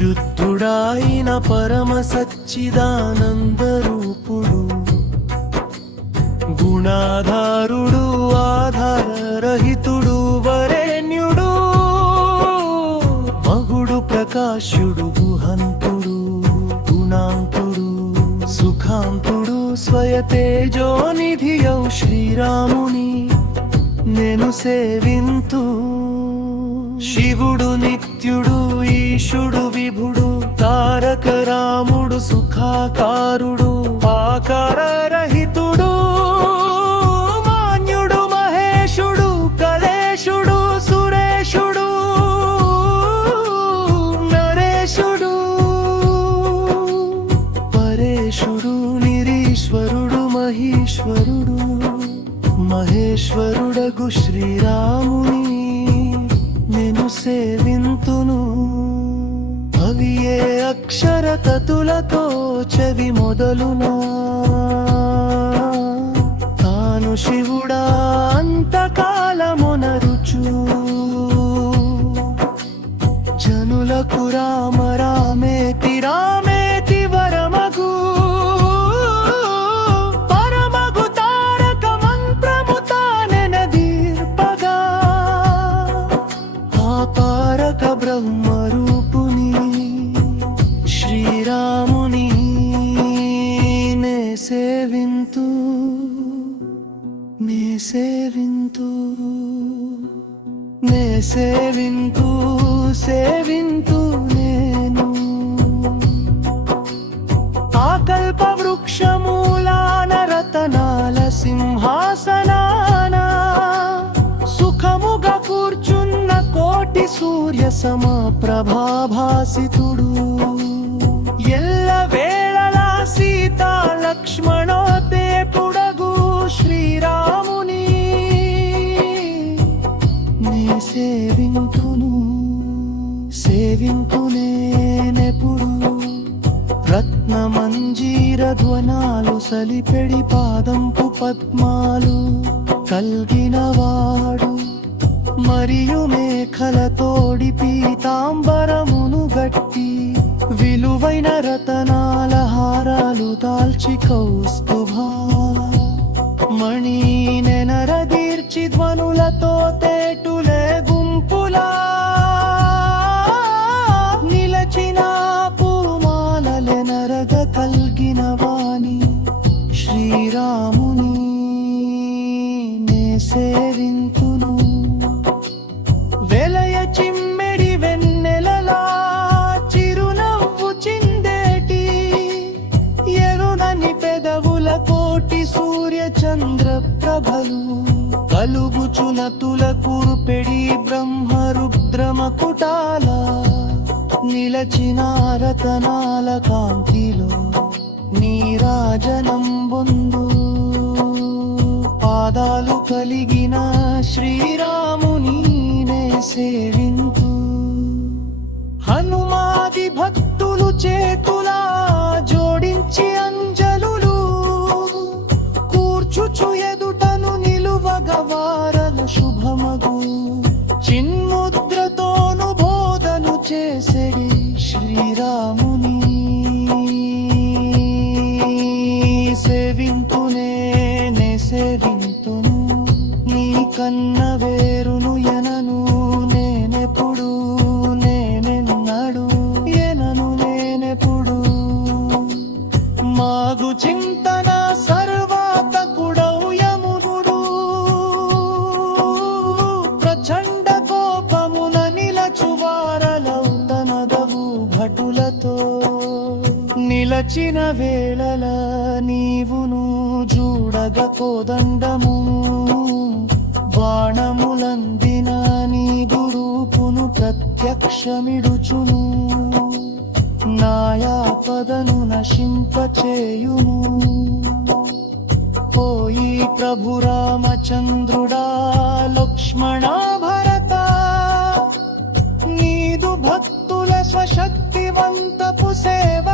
శుద్ధుడాయిన పరమ సచ్చిదానందరూపుడు, గుణాధారుడు, ఆధారరహితుడు, వరేణ్యుడు, మగుడు, ప్రకాశ్యుడు, గుహంతుడు, గుణాంతుడు, సుఖాంతుడు, స్వయతేజోనిధియౌ శ్రీరాముని నేను సేవింతు. శివుడు నిత్యుడు, ఈశుడు, విభుడు, తారక రాముడు, సుఖాకారుడు, ఆకారరహితుడు, మాన్యుడు, మహేశుడు, కలేశుడు, సురేశుడు, నరేశుడు, పరేశుడు, నిరీశ్వరుడు, మహేశ్వరుడు, మహేశ్వరుడగు శ్రీరాముని నేను సేవింతును. అవి ఏ అక్షరతతులతో చెవి మొదలునా, తాను శివుడా అంతకాలమునరుచు. జనులకు రామ రామేతి రామేతి వరమగు, పరమగు తారక మంత్రము తానెనదీర్పగా, ఆ తారక బ్రహ్మరూపుని శ్రీరాముని నే సేవింతు, నే సేవింతు, నే సేవింతు, సేవింతు నేను. ఆకల్ప వృక్షమూలాన రతనాల సింహాసనాన సుఖముగా కూర్చున్న కోటి సూర్య సమప్రభాభాసితుడు, ఎల్ల వేళలా సీతా లక్ష్మణోద్దేపుడగు శ్రీరాముని నే సేవింతును, సేవింతునేనెప్పుడు. రత్నమంజీర ధ్వనాలు సలిపెడి పాదంపు పద్మాలు కల్గినవాడు, మరియు మేఖలతోడి పీతాంబరమును గట్టి, విలువైన రతనాల హారాలు దాల్చి కౌస్తుభా మణి నెనరదీర్చి ధ్వనులతో తేటులే గుంపులా నిలచిన పూమాలలే నరగ కల్గిన వాణి శ్రీరాముని నే సేవింతును. వెలయ చిమ్మెడి వెన్నెలలా చిరునవ్వు చిందేటి, ఎరునని పెదవుల కోటి సూర్య చంద్ర ప్రభలు కలుగుచునతుల కురుపెడి బ్రహ్మ రుద్రమకుటాల, నిలచిన రతనాల కాంతిలో నీరాజనం బొందు, పాదాలు కలిగిన శ్రీరాముని నే సేవింతు. హనుమాది భక్తులు చేతులా జోడించి అంజలులు కూర్చుచు ఎదుటను నిలువగవారల శుభమగు, చిన్ముద్రతోను బోధను చేసెడి శ్రీరాముని సేవింతునే నే సేవింతును. నీ కన్న వేరును ఎనను నేనెప్పుడు, నేనెన్నడు ఎనను నేనెప్పుడు. మాగు చింతన సర్వాతకుడౌ యమునుడు, ప్రచండ కోపమున నిలచువారలౌ తనదవు భటులతో, నిలచిన వేళల నీవును చూడగ కోదండము, బాణములందిన నీదు రూపును ప్రత్యక్షమిడుచును, నాయాపదను నశింపచేయును. పోయి ప్రభు రామచంద్రుడా లక్ష్మణ భరత, నీదు భక్తుల స్వశక్తివంతపు సేవ